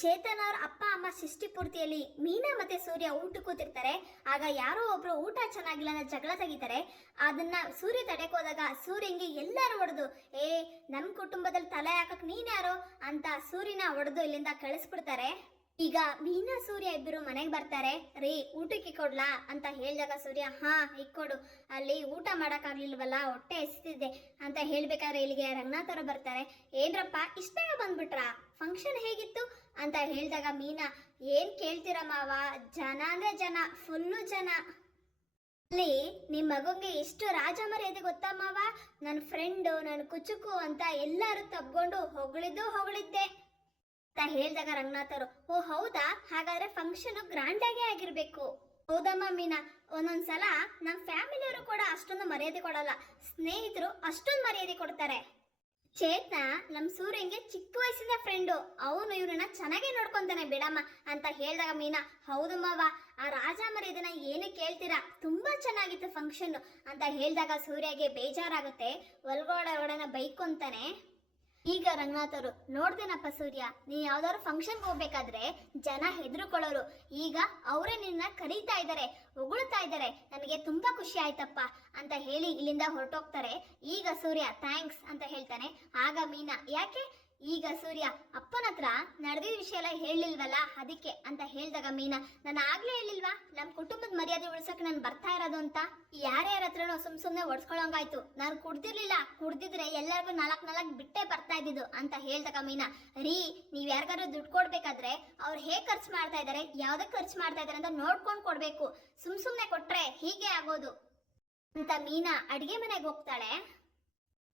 ಚೇತನ್ ಅವ್ರ ಅಪ್ಪ, ಅಮ್ಮ ಸೃಷ್ಟಿ ಪೂರ್ತಿಯಲ್ಲಿ ಮೀನಾ ಮತ್ತೆ ಸೂರ್ಯ ಊಟ ಕೂತಿರ್ತಾರೆ ಆಗ ಯಾರೋ ಒಬ್ರು ಊಟ ಚೆನ್ನಾಗಿಲ್ಲ ಅಂತ ಜಗಳ ತೆಗಿತಾರೆ. ಅದನ್ನ ಸೂರ್ಯ ತಡೆಕ್ ಹೋದಾಗ ಸೂರ್ಯಂಗೆ ಎಲ್ಲರೂ ಹೊಡೆದು ಏ ನಮ್ಮ ಕುಟುಂಬದಲ್ಲಿ ತಲೆ ಹಾಕಕ್ ನೀನ್ ಯಾರು? ಅಂತ ಸೂರ್ಯನ ಹೊಡೆದು ಇಲ್ಲಿಂದ ಕಳಿಸ್ಬಿಡ್ತಾರೆ. ಈಗ ಮೀನಾ, ಸೂರ್ಯ ಇಬ್ಬರು ಮನೆಗೆ ಬರ್ತಾರೆ. ರೀ, ಊಟಕ್ಕೆ ಕೊಡ್ಲಾ? ಅಂತ ಹೇಳಿದಾಗ ಸೂರ್ಯ, ಹಾ, ಇಕ್ಕೊಡು. ಅಲ್ಲಿ ಊಟ ಮಾಡೋಕ್ಕಾಗ್ಲಿಲ್ವಲ್ಲ, ಹೊಟ್ಟೆ ಎಸ್ತಿದೆ. ಅಂತ ಹೇಳ್ಬೇಕಾದ್ರೆ ಇಲ್ಲಿಗೆ ರಂಗನಾಥ್ ಬರ್ತಾರೆ. ಏನ್ರಪ್ಪ, ಇಷ್ಟ ಬಂದ್ಬಿಟ್ರಾ? ಫಂಕ್ಷನ್ ಹೇಗಿತ್ತು ಅಂತ ಹೇಳಿದಾಗ ಮೀನಾ, ಏನ್ ಕೇಳ್ತೀರ ಮಾವ? ಜನ ಅಂದ್ರೆ ಜನ ಫುಲ್ಲು ಜನ. ಅಲ್ಲಿ ನಿಮ್ಮ ಮಗುಗೆ ಎಷ್ಟು ರಾಜ ಮರ್ಯಾದೆ ಗೊತ್ತಾ ಮಾವ? ನನ್ನ ಫ್ರೆಂಡು ನನ್ನ ಕುಚುಕು ಅಂತ ಎಲ್ಲರೂ ತಬ್ಕೊಂಡು ಹೊಗಳಿದ್ದು ಹೊಗಳಿದ್ದೆ. ಅಂತ ಹೇಳಿದಾಗ ರಂಗನಾಥರು ಓ ಹೌದಾ? ಹಾಗಾದ್ರೆ ಫಂಕ್ಷನ್ ಗ್ರ್ಯಾಂಡಾಗೇ ಆಗಿರ್ಬೇಕು. ಹೌದಮ್ಮ ಮೀನಾ, ಒಂದೊಂದ್ಸಲ ನಮ್ಮ ಫ್ಯಾಮಿಲಿಯವರು ಕೂಡ ಅಷ್ಟೊಂದು ಮರ್ಯಾದೆ ಕೊಡಲ್ಲ. ಸ್ನೇಹಿತರು ಅಷ್ಟೊಂದು ಮರ್ಯಾದೆ ಕೊಡ್ತಾರೆ. ಚೇತನ ನಮ್ಮ ಸೂರ್ಯಂಗೆ ಚಿಕ್ಕ ವಯಸ್ಸಿನ ಫ್ರೆಂಡು ಅವನು ಇವ್ರನ್ನ ಚೆನ್ನಾಗೇ ನೋಡ್ಕೊಂತಾನೆ ಬಿಡಮ್ಮ ಅಂತ ಹೇಳಿದಾಗ ಮೀನಾ, ಹೌದು ಮಾವ, ಆ ರಾಜ ಇದನ್ನ ಏನು ಕೇಳ್ತೀರಾ? ತುಂಬಾ ಚೆನ್ನಾಗಿತ್ತು ಫಂಕ್ಷನ್ ಅಂತ ಹೇಳಿದಾಗ ಸೂರ್ಯಗೆ ಬೇಜಾರಾಗುತ್ತೆ. ಒಳಗಡೆ ಒಡನ ಬೈಕೊಂತಾನೆ. ಈಗ ರಂಗನಾಥರು, ನೋಡ್ದೇನಪ್ಪ ಸೂರ್ಯ? ನೀ ಯಾವ್ದಾದ್ರು ಫಂಕ್ಷನ್ಗೆ ಹೋಗ್ಬೇಕಾದ್ರೆ ಜನ ಹೆದರ್ಕೊಳ್ಳೋರು. ಈಗ ಅವರೇ ನಿನ್ನ ಕರೀತಾ ಇದ್ದಾರೆ ಹೊಗಳ್ತಾ ಇದ್ದಾರೆ ನನಗೆ ತುಂಬಾ ಖುಷಿ ಆಯ್ತಪ್ಪ ಅಂತ ಹೇಳಿ ಇಲ್ಲಿಂದ ಹೊರಟೋಗ್ತಾರೆ. ಈಗ ಸೂರ್ಯ ಥ್ಯಾಂಕ್ಸ್ ಅಂತ ಹೇಳ್ತಾನೆ. ಆಗ ಮೀನಾ, ಯಾಕೆ? ಈಗ ಸೂರ್ಯ ಅಪ್ಪನ ಹತ್ರ ನಡೆದಿದ ವಿಷಯ ಎಲ್ಲ ಹೇಳಿಲ್ವಲ್ಲ? ಅದಕ್ಕೆ ಅಂತ ಹೇಳಿದಾಗ ಮೀನಾ, ನಾನು ಆಗ್ಲೇ ಹೇಳಿಲ್ವಾ? ನಮ್ಮ ಕುಟುಂಬದ ಮರ್ಯಾದೆ ಉಳ್ಸಕ್ ನಾನು ಬರ್ತಾ ಇರೋದು ಅಂತ? ಯಾರ್ಯಾರ ಹತ್ರನೂ ಸುಮ್ ಸುಮ್ನೆ ಒಡ್ಸ್ಕೊಳಂಗಾಯ್ತು ನಾನು ಕುಡ್ದಿರ್ಲಿಲ್ಲ. ಕುಡ್ದಿದ್ರೆ ಎಲ್ಲರಿಗೂ ನಾಲ್ಕು ನಾಲ್ಕು ಬಿಟ್ಟೆ ಬರ್ತಾ ಇದ್ದಿದ್ದು ಅಂತ ಹೇಳ್ದಾಗ ಮೀನಾ, ರೀ, ನೀವ್ ಯಾರಿಗಾದ್ರೂ ದುಡ್ಡು ಕೊಡ್ಬೇಕಾದ್ರೆ ಅವ್ರು ಹೇಗ್ ಖರ್ಚು ಮಾಡ್ತಾ ಇದಾರೆ? ಯಾವ್ದಕ್ ಖರ್ಚು ಮಾಡ್ತಾ ಇದಾರೆ ಅಂತ ನೋಡ್ಕೊಂಡ್ ಕೊಡ್ಬೇಕು. ಸುಮ್ ಸುಮ್ನೆ ಕೊಟ್ರೆ ಹೀಗೆ ಆಗೋದು. ಅಂತ ಮೀನಾ ಅಡಿಗೆ ಮನೆಗೆ ಹೋಗ್ತಾಳೆ.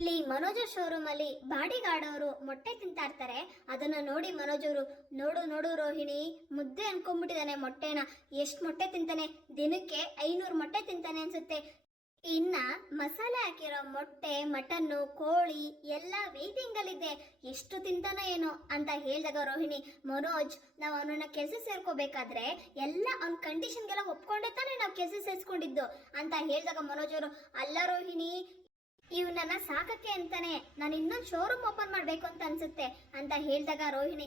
ಇಲ್ಲಿ ಮನೋಜ ಶೋರೂಮ್ ಅಲ್ಲಿ ಬಾಡಿ ಗಾರ್ಡ್ ಅವರು ಮೊಟ್ಟೆ ತಿಂತಾ ಇರ್ತಾರೆ. ಅದನ್ನ ನೋಡಿ ಮನೋಜ್ ಅವರು, ನೋಡು ನೋಡು ರೋಹಿಣಿ, ಮುದ್ದೆ ಅನ್ಕೊಂಡ್ಬಿಟ್ಟಿದ್ದಾನೆ ಮೊಟ್ಟೆನ. ಎಷ್ಟು ಮೊಟ್ಟೆ ತಿಂತಾನೆ? ದಿನಕ್ಕೆ ಐನೂರು ಮೊಟ್ಟೆ ತಿಂತಾನೆ ಅನ್ಸುತ್ತೆ. ಇನ್ನ ಮಸಾಲೆ ಹಾಕಿರೋ ಮೊಟ್ಟೆ, ಮಟನ್ನು, ಕೋಳಿ ಎಲ್ಲ ವೇಟಿಂಗ್ ಅಲ್ಲಿದೆ ಎಷ್ಟು ತಿಂತಾನ ಏನೋ ಅಂತ ಹೇಳಿದಾಗ ರೋಹಿಣಿ, ಮನೋಜ್, ನಾವು ಅವನನ್ನ ಕೆಲಸ ಸೇರ್ಕೋಬೇಕಾದ್ರೆ ಎಲ್ಲ ಅವ್ನ ಕಂಡೀಷನ್ಗೆಲ್ಲ ಒಪ್ಕೊಂಡೆ ತಾನೇ ನಾವು ಕೆಲಸ ಸೇರಿಸ್ಕೊಂಡಿದ್ದು. ಅಂತ ಹೇಳಿದಾಗ ಮನೋಜ್ ಅವರು, ಅಲ್ಲ ರೋಹಿಣಿ ಇವನನ್ನ ಸಾಕಕ್ಕೆ ಅಂತಾನೆ ನಾನು ಇನ್ನೊಂದು ಶೋರೂಮ್ ಓಪನ್ ಮಾಡ್ಬೇಕು ಅಂತ ಅನ್ಸುತ್ತೆ ಅಂತ ಹೇಳಿದಾಗ ರೋಹಿಣಿ,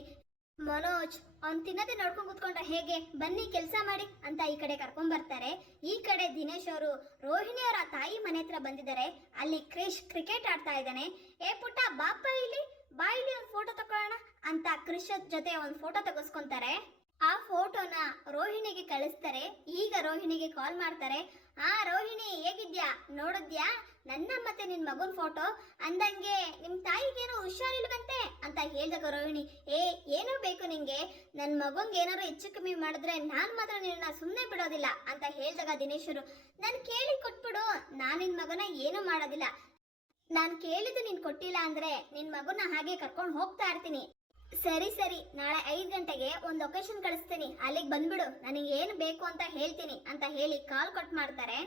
ಮನೋಜ್, ಅವ್ನು ತಿನ್ನದೆ ನೋಡ್ಕೊಂಡು ಕೂತ್ಕೊಂಡ್ರೆ ಹೇಗೆ? ಬನ್ನಿ ಕೆಲಸ ಮಾಡಿ ಅಂತ ಈ ಕಡೆ ಕರ್ಕೊಂಡ್ ಬರ್ತಾರೆ. ಈ ಕಡೆ ದಿನೇಶ್ ಅವರು ರೋಹಿಣಿ ಅವರ ತಾಯಿ ಮನೆ ಹತ್ರ ಬಂದಿದ್ದಾರೆ. ಅಲ್ಲಿ ಕ್ರಿಶ್ ಕ್ರಿಕೆಟ್ ಆಡ್ತಾ ಇದ್ದಾನೆ. ಏ ಪುಟ್ಟ ಬಾಪ ಇಲ್ಲಿ? ಬಾ ಇಲ್ಲಿ ಒಂದು ಫೋಟೋ ತಕೊಳ್ಳೋಣ ಅಂತ ಕ್ರಿಶ್ ಜೊತೆ ಒಂದು ಫೋಟೋ ತಗಸ್ಕೊಂತಾರೆ. ಆ ಫೋಟೋನ ರೋಹಿಣಿಗೆ ಕಳಿಸ್ತಾರೆ. ಈಗ ರೋಹಿಣಿಗೆ ಕಾಲ್ ಮಾಡ್ತಾರೆ. ಆ ರೋಹಿಣಿ, ಹೇಗಿದ್ಯಾ? ನೋಡಿದ್ಯಾ? ನನ್ನ ಮತ್ತೆ ನಿನ್ ಮಗನ್ ಫೋಟೋ ಅಂದಂಗೆ ನಿಮ್ ತಾಯಿಗೇನೋ ಹುಷಾರಿಲ್ವಂತೆ ಅಂತ ಹೇಳಿದಾಗ ರೋಹಿಣಿ ಏ, ಏನೋ ಬೇಕು ನಿಂಗೆ? ನನ್ ಮಗಂಗೆ ಏನಾರು ಹೆಚ್ಚು ಕಮ್ಮಿ ಮಾಡಿದ್ರೆ ನಾನ್ ಮಾತ್ರ ನಿನ್ನ ಸುಮ್ಮನೆ ಬಿಡೋದಿಲ್ಲ ಅಂತ ಹೇಳ್ದಾಗ ದಿನೇಶರು. ನನ್ ಕೇಳಿ ಕೊಟ್ಬಿಡು, ನಾನ್ ನಿನ್ ಮಗನ ಏನೂ ಮಾಡೋದಿಲ್ಲ. ನಾನ್ ಕೇಳಿದ್ದು ನೀನ್ ಕೊಟ್ಟಿಲ್ಲ ಅಂದ್ರೆ ನಿನ್ ಮಗನ ಹಾಗೆ ಕರ್ಕೊಂಡು ಹೋಗ್ತಾ ಇರ್ತೀನಿ. ಸರಿ ಸರಿ, ನಾಳೆ ಐದು ಗಂಟೆಗೆ ಒಂದು ಲೊಕೇಶನ್ ಕಳಿಸ್ತೀನಿ. ಅಲ್ಲಿಗೆ ಬಂದ್ಬಿಡು ನನಗೆ ಏನು ಬೇಕು ಅಂತ ಹೇಳ್ತೀನಿ ಅಂತ ಹೇಳಿ ಕಾಲ್ ಕಟ್ ಮಾಡ್ತಾರೆ.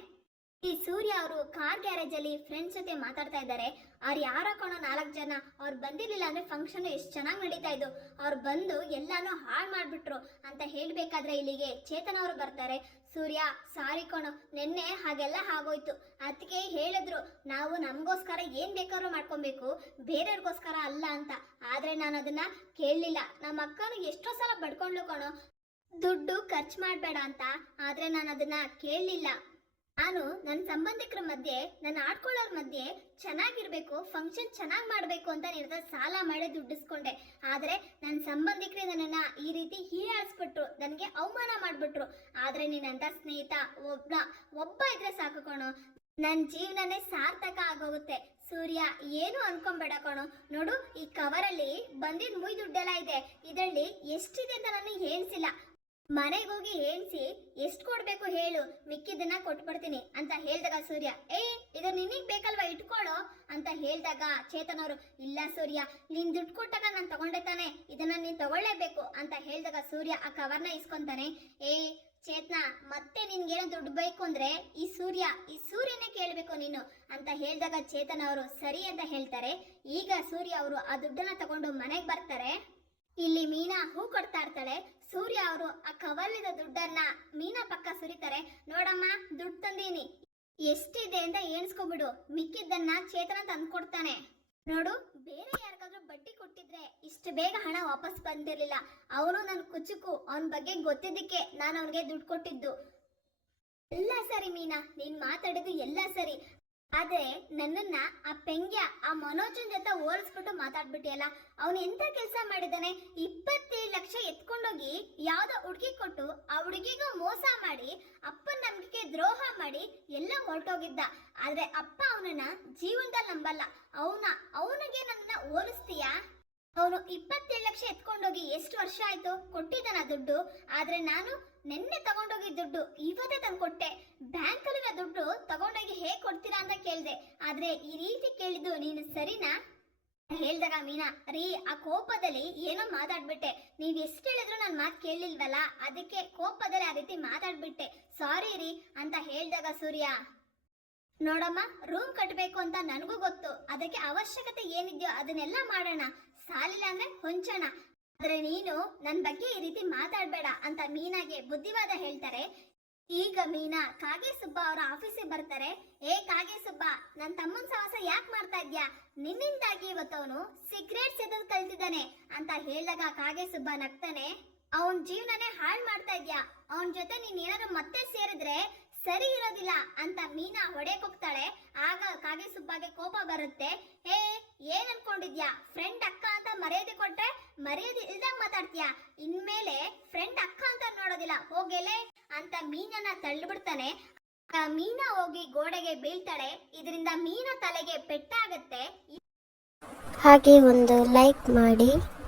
ಈ ಸೂರ್ಯ ಅವರು ಕಾರ್ ಗ್ಯಾರೇಜ್ ಅಲ್ಲಿ ಫ್ರೆಂಡ್ಸ್ ಜೊತೆ ಮಾತಾಡ್ತಾ ಇದ್ದಾರೆ. ಅವ್ರು ಯಾರೋ ಕಣೋ ನಾಲ್ಕು ಜನ, ಅವ್ರು ಬಂದಿರಲಿಲ್ಲ ಅಂದ್ರೆ ಫಂಕ್ಷನ್ ಎಷ್ಟು ಚೆನ್ನಾಗಿ ನಡೀತಾ ಇದ್ದು ಅವ್ರು ಬಂದು ಎಲ್ಲಾನು ಹಾಳು ಮಾಡ್ಬಿಟ್ರು ಅಂತ ಹೇಳ್ಬೇಕಾದ್ರೆ ಇಲ್ಲಿಗೆ ಚೇತನ್ ಅವರು ಬರ್ತಾರೆ. ಸೂರ್ಯ, ಸಾರಿ ಕಣೋ, ನಿನ್ನೆ ಹಾಗೆಲ್ಲ ಆಗೋಯ್ತು. ಅದಕ್ಕೆ ಹೇಳಿದ್ರು, ನಾವು ನಮಗೋಸ್ಕರ ಏನು ಬೇಕಾದ್ರೂ ಮಾಡ್ಕೊಬೇಕು, ಬೇರೆಯವ್ರಿಗೋಸ್ಕರ ಅಲ್ಲ ಅಂತ. ಆದ್ರೆ ನಾನು ಅದನ್ನ ಕೇಳಲಿಲ್ಲ. ನಮ್ಮ ಅಕ್ಕನು ಎಷ್ಟೋ ಸಲ ಬಡ್ಕೊಂಡ್ಲು ಕಣೋ. ದುಡ್ಡು ಖರ್ಚು ಮಾಡಬೇಡ ಅಂತ. ಆದ್ರೆ ನಾನು ಅದನ್ನ ಕೇಳಲಿಲ್ಲ. ನಾನು ನನ್ನ ಸಂಬಂಧಿಕರ ಮಧ್ಯೆ, ನನ್ನ ಆಡ್ಕೊಳ್ಳೋರ್ ಮಧ್ಯೆ ಚೆನ್ನಾಗಿರ್ಬೇಕು ಫಂಕ್ಷನ್ ಚೆನ್ನಾಗಿ ಮಾಡಬೇಕು ಅಂತ ನಿರ್ಧಾರ ಸಾಲ ಮಾಡಿ ದುಡ್ಡಿಸ್ಕೊಂಡೆ. ಆದ್ರೆ ನನ್ನ ಸಂಬಂಧಿಕರೇ ನನ್ನನ್ನ ಈ ರೀತಿ ಹೀಯಾಳಿಸ್ಬಿಟ್ರು, ನನಗೆ ಅವಮಾನ ಮಾಡ್ಬಿಟ್ರು. ಆದ್ರೆ ನಿನ್ನಂತ ಸ್ನೇಹಿತ ಒಬ್ಬ ಒಬ್ಬ ಇದ್ರೆ ಸಾಕು ಕಣೋ. ನನ್ನ ಜೀವನನೇ ಸಾರ್ಥಕ ಆಗೋಗುತ್ತೆ. ಸೂರ್ಯ, ಏನು ಅನ್ಕೊಂಬೇಡ ಕಣೋ. ನೋಡು, ಈ ಕವರಲ್ಲಿ ಬಂದಿದ್ದ ಮುಯ್ ದುಡ್ಡೆಲ್ಲ ಇದೆ. ಇದರಲ್ಲಿ ಎಷ್ಟಿದೆ ಅಂತ ನಾನು ಹೇಳ್ಸಿಲ್ಲ. ಮನೆಗೆ ಹೋಗಿ ಹೇಳ್ಸಿ ಎಷ್ಟು ಕೊಡ್ಬೇಕು ಹೇಳು ಮಿಕ್ಕಿದ್ದನ್ನ ಕೊಟ್ಬಿಡ್ತೀನಿ ಅಂತ ಹೇಳ್ದಾಗ ಸೂರ್ಯ, ಏ, ಇದು ನಿನಗ್ ಬೇಕಲ್ವಾ ಇಟ್ಕೊಳು ಅಂತ ಹೇಳ್ದಾಗ ಚೇತನ್ ಅವರು ಇಲ್ಲ ಸೂರ್ಯ, ನೀನ್ ದುಡ್ಡು ಕೊಟ್ಟಾಗ ನಾನು ತಗೊಂಡೆ ತಾನೆ, ಇದನ್ನ ನೀನ್ ತಗೊಳ್ಳೇಬೇಕು ಅಂತ ಹೇಳ್ದಾಗ ಸೂರ್ಯ ಆ ಕವರ್ನ ಇಸ್ಕೊಂತಾನೆ, ಏ, ಚೇತನ, ಮತ್ತೆ ನಿನ್ಗೇನೋ ದುಡ್ಡು ಬೇಕು ಅಂದ್ರೆ ಈ ಸೂರ್ಯ, ಈ ಸೂರ್ಯನೇ ಕೇಳಬೇಕು ನೀನು ಅಂತ ಹೇಳಿದಾಗ ಚೇತನ್ ಅವರು ಸರಿ ಅಂತ ಹೇಳ್ತಾರೆ. ಈಗ ಸೂರ್ಯ ಅವರು ಆ ದುಡ್ಡನ್ನ ತಗೊಂಡು ಮನೆಗೆ ಬರ್ತಾರೆ. ಇಲ್ಲಿ ಮೀನಾ ಹೂ ಕೊಡ್ತಾ ಇರ್ತಾಳೆ. ಸೂರ್ಯ ಅವರು ಆ ಕವಲಿದ ದುಡ್ಡನ್ನ ಮೀನಾ ಪಕ್ಕ ಸುರಿತಾರೆ. ನೋಡಮ್ಮ, ದುಡ್ಡು ತಂದೀನಿ. ಎಷ್ಟಿದೆ ಅಂತ ಎಣಿಸ್ಕೊಬಿಡು ಮಿಕ್ಕಿದ್ದನ್ನ ಚೇತನ ತಂದ್ಕೊಡ್ತಾನೆ. ನೋಡು, ಬೇರೆ ಯಾರಿಗಾದ್ರೂ ಬಡ್ಡಿ ಕೊಟ್ಟಿದ್ರೆ ಇಷ್ಟು ಬೇಗ ಹಣ ವಾಪಸ್ ಬಂದಿರಲಿಲ್ಲ. ಅವನು ನನ್ನ ಕುಚುಕು, ಅವನ ಬಗ್ಗೆ ಗೊತ್ತಿದ್ದಕ್ಕೆ ನಾನು ಅವನಿಗೆ ದುಡ್ಡು ಕೊಟ್ಟಿದ್ದು. ಎಲ್ಲ ಸರಿ ಮೀನಾ, ನೀನ್ ಮಾತಾಡಿದ್ದು ಎಲ್ಲ ಸರಿ. ಆದ್ರೆ ನನ್ನನ್ನ ಆ ಪೆಂಗ್ಯ, ಆ ಮನೋಜನ್ ಜೊತೆ ಹೋಲಿಸ್ಬಿಟ್ಟು ಮಾತಾಡ್ಬಿಟ್ಟಿಯಲ್ಲ, ಅವನು ಎಂತ ಕೆಲಸ ಮಾಡಿದಾನೆ? ಇಪ್ಪತ್ತೇಳು ಲಕ್ಷ ಎತ್ಕೊಂಡೋಗಿ ಯಾವ್ದೋ ಹುಡುಗಿ ಕೊಟ್ಟು ಆ ಹುಡುಗಿಗೂ ಮೋಸ ಮಾಡಿ, ಅಪ್ಪನ ನಂಬಿಕೆ ದ್ರೋಹ ಮಾಡಿ ಎಲ್ಲ ಹೊರಟೋಗಿದ್ದ ಆದ್ರೆ ಅಪ್ಪ ಅವನನ್ನ ಜೀವನದಲ್ಲಿ ನಂಬಲ್ಲ. ಅವನ, ಅವನಿಗೆ ನನ್ನ ಹೋಲಿಸ್ತೀಯಾ? ಅವನು ಇಪ್ಪತ್ತೇಳು ಲಕ್ಷ ಎತ್ಕೊಂಡೋಗಿ ಎಷ್ಟು ವರ್ಷ ಆಯ್ತು? ಕೊಟ್ಟಿದ್ದಾನ ದುಡ್ಡು. ಆದ್ರೆ ನಾನು ನಿನ್ನೆ ತಗೊಂಡೋಗಿ ದುಡ್ಡು, ಇವತ್ತೇ ತಂದು ಕೊಟ್ಟೆ ಬ್ಯಾಂಕಲ್ಲಿನ ದುಡ್ಡು ತಗೊಂಡೋಗಿ ಹೇಗೆ ಕೊಡ್ತೀರಾ ಅಂತ ಕೇಳಿದೆ. ಆದ್ರೆ ಈ ರೀತಿ ಕೇಳಿದ್ದು ನೀನು ಸರಿನಾ? ಹೇಳ್ದಾಗ ಮೀನಾ, ರೀ, ಆ ಕೋಪದಲ್ಲಿ ಏನೋ ಮಾತಾಡ್ಬಿಟ್ಟೆ. ನೀವ್ ಎಷ್ಟು ಹೇಳಿದ್ರು ನಾನು ಮಾತು ಕೇಳಲಿಲ್ವಲ್ಲ ಅದಕ್ಕೆ ಕೋಪದಲ್ಲಿ ಆ ರೀತಿ ಮಾತಾಡ್ಬಿಟ್ಟೆ. ಸಾರಿ ರೀ ಅಂತ ಹೇಳ್ದಾಗ ಸೂರ್ಯ, ನೋಡಮ್ಮ, ರೂಮ್ ಕಟ್ಟಬೇಕು ಅಂತ ನನಗೂ ಗೊತ್ತು. ಅದಕ್ಕೆ ಅವಶ್ಯಕತೆ ಏನಿದೆಯೋ ಅದನ್ನೆಲ್ಲ ಮಾಡೋಣ. ಸಾಲಿಲ್ಲ ಅಂದ್ರೆ ಹೊಂಚೋಣ. ಆದ್ರೆ ನೀನು ನನ್ನ ಬಗ್ಗೆ ಈ ರೀತಿ ಮಾತಾಡ್ಬೇಡ ಅಂತ ಮೀನಾಗೆ ಬುದ್ಧಿವಾದ ಹೇಳ್ತಾರೆ. ಈಗ ಮೀನಾ ಕಾಗೆ ಸುಬ್ಬ ಅವರ ಆಫೀಸಿಗೆ ಬರ್ತಾರೆ. ಏ ಕಾಗೆ ಸುಬ್ಬ ನನ್ನ ತಮ್ಮನ ಸಾಹಸ ಯಾಕೆ ಮಾಡ್ತಾ ಇದ್ಯಾ? ನಿನ್ನಿಂದಾಗಿ ಇವತ್ತವನು ಸಿಗರೇಟ್ ಸೇದೋದು ಕಲ್ತಿದ್ದಾನೆ ಅಂತ ಹೇಳಿದಾಗ ಕಾಗೆ ಸುಬ್ಬ ನಗ್ತಾನೆ. ಅವನ್ ಜೀವನನೇ ಹಾಳು ಮಾಡ್ತಾ ಇದ್ಯಾ? ಅವನ್ ಜೊತೆ ನೀನ್ ಏನಾದ್ರು ಮತ್ತೆ ಸೇರಿದ್ರೆ ಸರಿ ಇರೋದಿಲ್ಲ ಅಂತ ಮೀನಾ ಹೊಡೆಯಕ್ ಹೋಗ್ತಾಳೆ. ಆಗ ಕಾಗೆ ಸುಬ್ಬಾಗೆ ಕೋಪ ಬರುತ್ತೆ. ಏ ಏನ್ ಅನ್ಕೊಂಡಿದ್ಯಾ? ಫ್ರೆಂಡ್ ಅಕ್ಕ ಅಂತ ಮರ್ಯಾದೆ ಕೊಟ್ರೆ ಮರ್ಯಾದೆ ಇಲ್ದಂಗ್ ಮಾತಾಡ್ತೀಯಾ? ಇನ್ಮೇಲೆ ಫ್ರೆಂಡ್ ಅಕ್ಕ ಅಂತ ನೋಡೋದಿಲ್ಲ. ಹೋಗೆಲೆ ಅಂತ ಮೀನನ್ನ ತಳ್ಳಿಬಿಡ್ತಾನೆ. ಮೀನಾ ಹೋಗಿ ಗೋಡೆಗೆ ಬೀಳ್ತಾಳೆ. ಇದರಿಂದ ಮೀನ ತಲೆಗೆ ಪೆಟ್ಟಾಗತ್ತೆ. ಹಾಗೆ ಒಂದು ಲೈಕ್ ಮಾಡಿ.